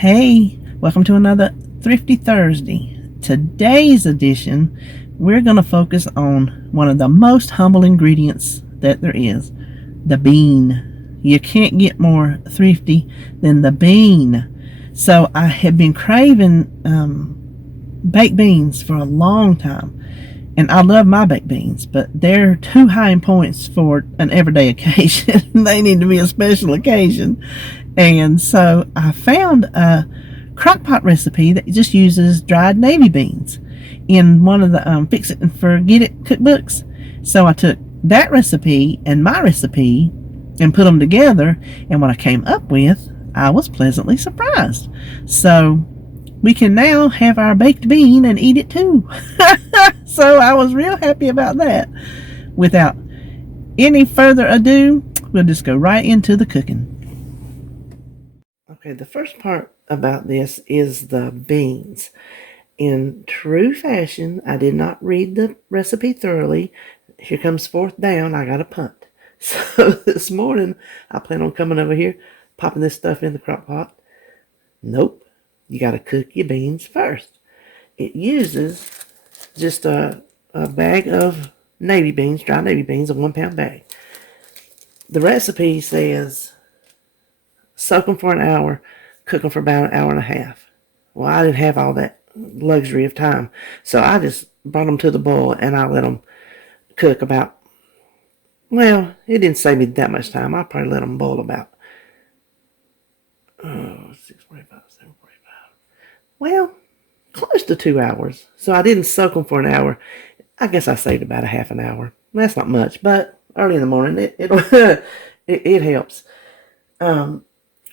Hey, welcome to another Thrifty Thursday. Today's edition, we're going to focus on one of the most humble ingredients that there is, the bean. You can't get more thrifty than the bean. So I have been craving baked beans for a long time. And I love my baked beans, but they're too high in points for an everyday occasion. They need to be a special occasion. And so I found a Crockpot recipe that just uses dried navy beans in one of the Fix It and Forget It cookbooks. So I took that recipe and my recipe and put them together, and what I came up with, I was pleasantly surprised. So we can now have our baked bean and eat it too. So I was real happy about that. Without any further ado, we'll just go right into the cooking. Okay, the first part about this is the beans. In true fashion, I did not read the recipe thoroughly. Here comes fourth down, I got a punt. So this morning, I plan on coming over here, popping this stuff in the crock pot. Nope, you got to cook your beans first. It uses just a bag of navy beans, dry navy beans, a 1 pound bag. The recipe says soak them for an hour, cook them for about an hour and a half. Well, I didn't have all that luxury of time, so I just brought them to the boil and I let them cook about, well, it didn't save me that much time. I probably let them boil about 6:45, 7:45. Well, close to 2 hours. So I didn't soak them for an hour. I guess I saved about a half an hour. That's not much, but early in the morning, it helps.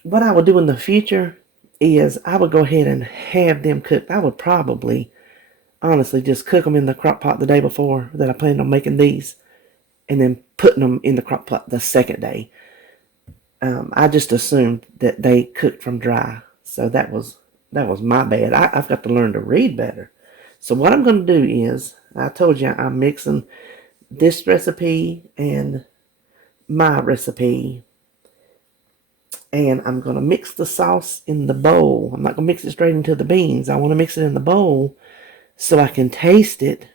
What I would do in the future is I would go ahead and have them cooked. I would probably, honestly, just cook them in the crock pot the day before that I planned on making these, and then putting them in the crock pot the second day. I just assumed that they cooked from dry, so that was my bad. I've got to learn to read better. So what I'm going to do is, I told you I'm mixing this recipe and my recipe, and I'm going to mix the sauce in the bowl. I'm not going to mix it straight into the beans. I want to mix it in the bowl so I can taste it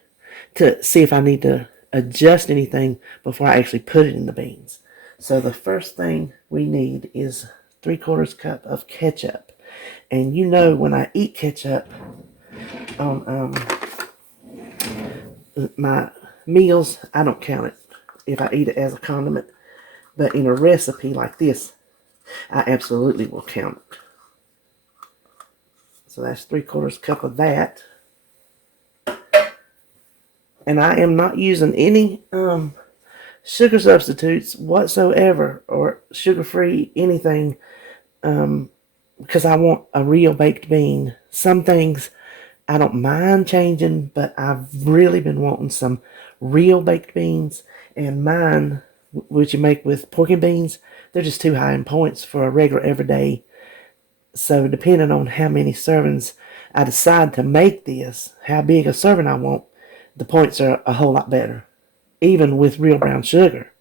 to see if I need to adjust anything before I actually put it in the beans. So the first thing we need is 3/4 cup of ketchup. And you know, when I eat ketchup on my meals, I don't count it if I eat it as a condiment. But in a recipe like this, I absolutely will count it. So that's 3/4 cup of that. And I am not using any sugar substitutes whatsoever, or sugar-free anything, because I want a real baked bean. Some things I don't mind changing, but I've really been wanting some real baked beans, and mine, which you make with pork and beans, they're just too high in points for a regular everyday. So depending on how many servings I decide to make this, how big a serving I want, the points are a whole lot better, even with real brown sugar.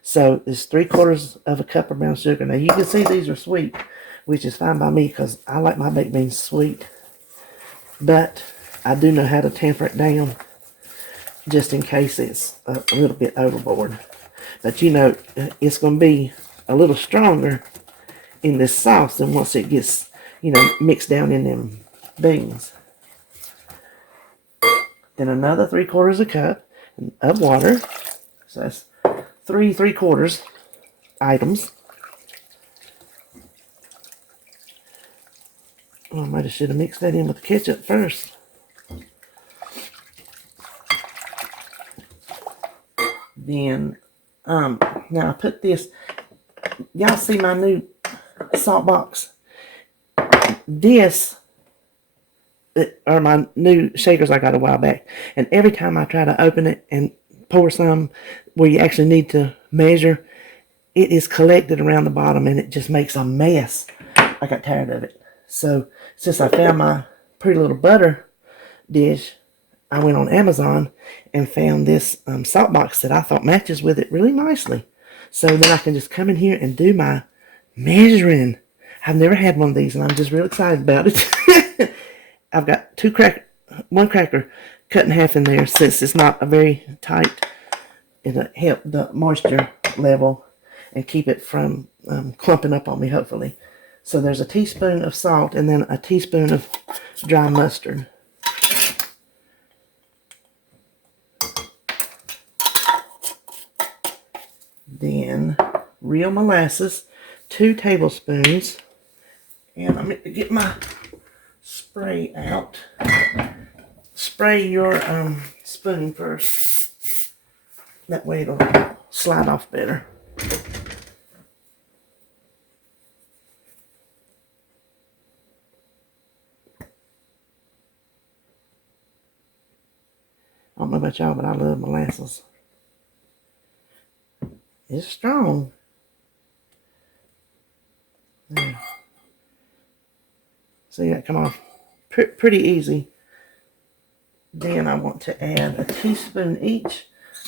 So it's 3/4 cup of brown sugar. Now you can see these are sweet, which is fine by me because I like my baked beans sweet. But I do know how to temper it down just in case it's a little bit overboard. But you know, it's going to be a little stronger in this sauce than once it gets, mixed down in them beans. Then another 3/4 cup of water. So that's 3 3/4 items. Oh, I might have should have mixed that in with the ketchup first. Then, now I put this, y'all see my new salt box? This are my new shakers I got a while back. And every time I try to open it and pour some where you actually need to measure, it is collected around the bottom and it just makes a mess. I got tired of it. So since I found my pretty little butter dish, I went on Amazon and found this salt box that I thought matches with it really nicely. So then I can just come in here and do my measuring. I've never had one of these, and I'm just real excited about it. I've got one cracker cut in half in there, since it's not a very tight. It'll help the moisture level and keep it from clumping up on me, hopefully. So there's a teaspoon of salt and then a teaspoon of dry mustard. Then real molasses, 2 tablespoons. And I'm going to get my spray out. Spray your spoon first. That way it'll slide off better. I don't know about y'all, but I love molasses. It's strong. There. See that come off pretty easy. Then I want to add a teaspoon each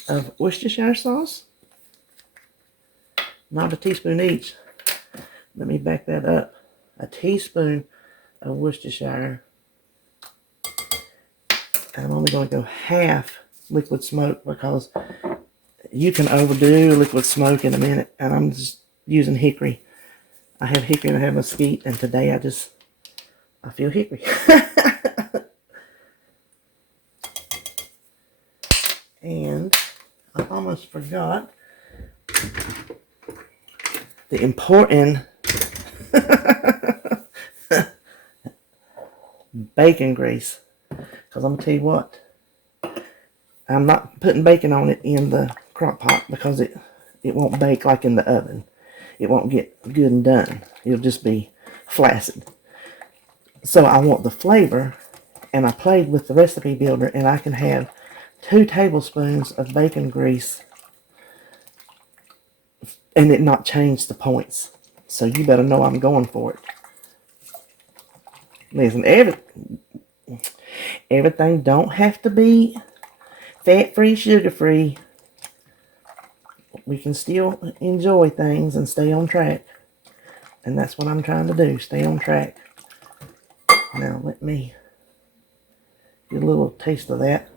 of Worcestershire sauce. Not a teaspoon each. Let me back that up. A teaspoon of Worcestershire. And I'm only going to go half liquid smoke because you can overdo liquid smoke in a minute. And I'm just using hickory. I have hickory and I have mesquite. And today I feel hickory. And I almost forgot the important bacon grease. Because I'm going to tell you what, I'm not putting bacon on it in the crock pot because it won't bake like in the oven. It won't get good and done. It'll just be flaccid. So I want the flavor, and I played with the recipe builder, and I can have 2 tablespoons of bacon grease and it not change the points. So you better know I'm going for it. Listen, everything don't have to be fat-free, sugar-free. We can still enjoy things and stay on track. And that's what I'm trying to do, stay on track. Now let me get a little taste of that.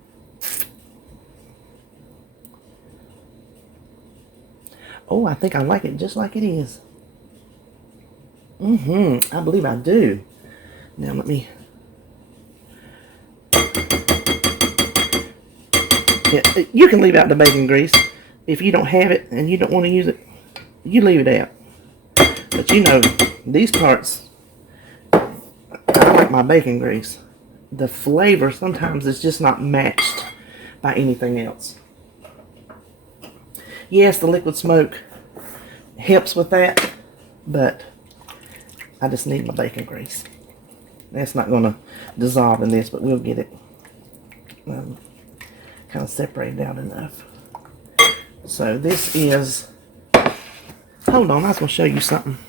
Oh, I think I like it just like it is. I believe I do. Now let me... Yeah, you can leave out the bacon grease. If you don't have it and you don't want to use it, you leave it out. But you know, these parts, I like my bacon grease. The flavor sometimes is just not matched by anything else. Yes, the liquid smoke helps with that, but I just need my bacon grease. That's not going to dissolve in this, but we'll get it kind of separated out enough. So this is, hold on, I was going to show you something.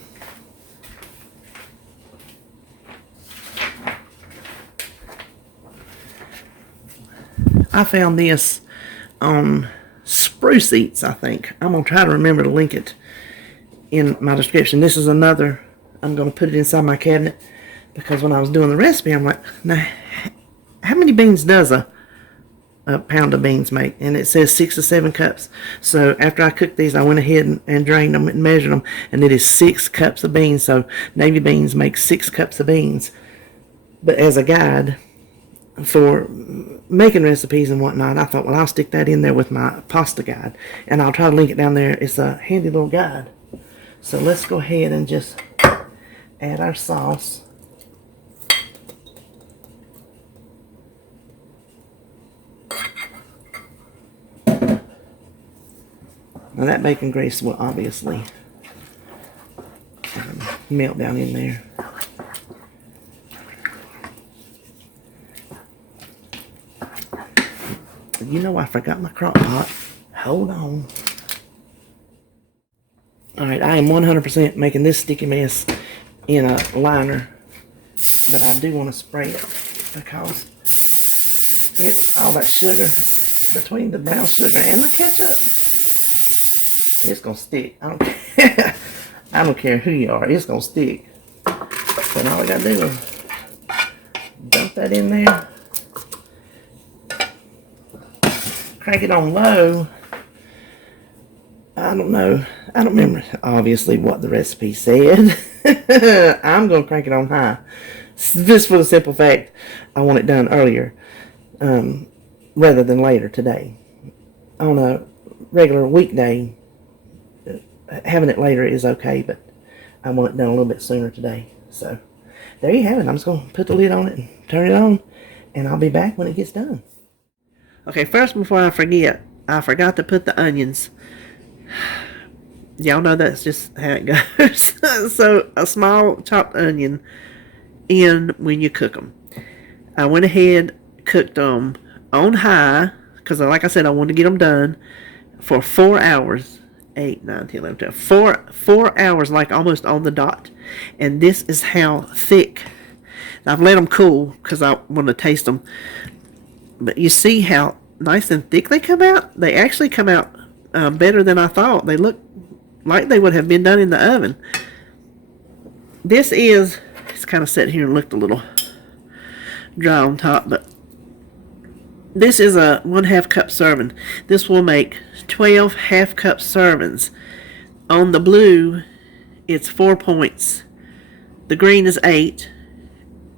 I found this on Spruce Eats, I think. I'm going to try to remember to link it in my description. This is another, I'm going to put it inside my cabinet because when I was doing the recipe, I'm like, now, how many beans does a pound of beans make? And it says 6 to 7 cups. So after I cooked these, I went ahead and drained them and measured them, and it is 6 cups of beans. So navy beans make 6 cups of beans. But as a guide for making recipes and whatnot, I thought, well, I'll stick that in there with my pasta guide, and I'll try to link it down there. It's a handy little guide. So let's go ahead and just add our sauce. Now that bacon grease will obviously melt down in there. You know, I forgot my crock pot. Hold on. Alright, I am 100% making this sticky mess in a liner, but I do want to spray it because it's all that sugar between the brown sugar and the ketchup. It's going to stick. I don't care. I don't care who you are. It's going to stick. Then all I gotta do is dump that in there. Crank it on low. I don't know. I don't remember, obviously, what the recipe said. I'm going to crank it on high. Just for the simple fact, I want it done earlier rather than later today. On a regular weekday, having it later is okay, but I want it done a little bit sooner today. So, there you have it. I'm just going to put the lid on it and turn it on, and I'll be back when it gets done. Okay, first, before I forget, I forgot to put the onions. Y'all know that's just how it goes. So a small chopped onion in when you cook them. I went ahead, cooked them on high, because like I said, I wanted to get them done for 4 hours. 8, 9, 10, 11, 12. 4 hours, like almost on the dot. And this is how thick. I've let them cool because I want to taste them. But you see how nice and thick they come out? They actually come out better than I thought. They look like they would have been done in the oven. This is, it's kind of sat here and looked a little dry on top, but this is a 1/2 cup serving. This will make 12 half-cup servings. On the blue, it's 4 points. The green is 8.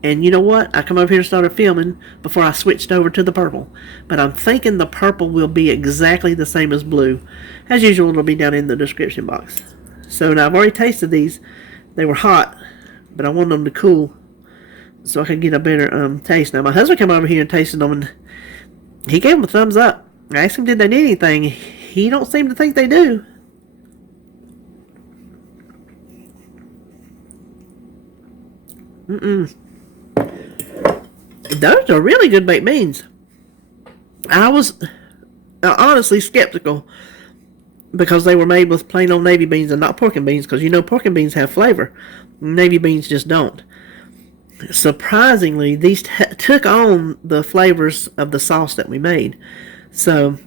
And you know what? I come over here and started filming before I switched over to the purple. But I'm thinking the purple will be exactly the same as blue. As usual, it'll be down in the description box. So now I've already tasted these. They were hot, but I wanted them to cool so I could get a better taste. Now my husband came over here and tasted them, and he gave them a thumbs up. I asked him did they need anything. He don't seem to think they do. Those are really good baked beans. I was honestly skeptical because they were made with plain old navy beans and not pork and beans, because you know pork and beans have flavor. Navy beans just don't. Surprisingly, these took on the flavors of the sauce that we made. So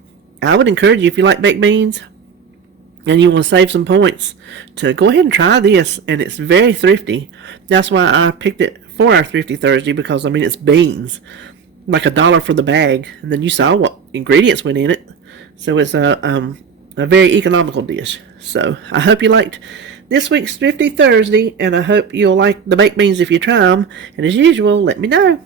I would encourage you, if you like baked beans and you want to save some points, to go ahead and try this. And it's very thrifty. That's why I picked it for our Thrifty Thursday, because I mean it's beans, like $1 for the bag, and then you saw what ingredients went in it. So it's a very economical dish. So I hope you liked this week's Thrifty Thursday, and I hope you'll like the baked beans if you try them. And as usual, let me know.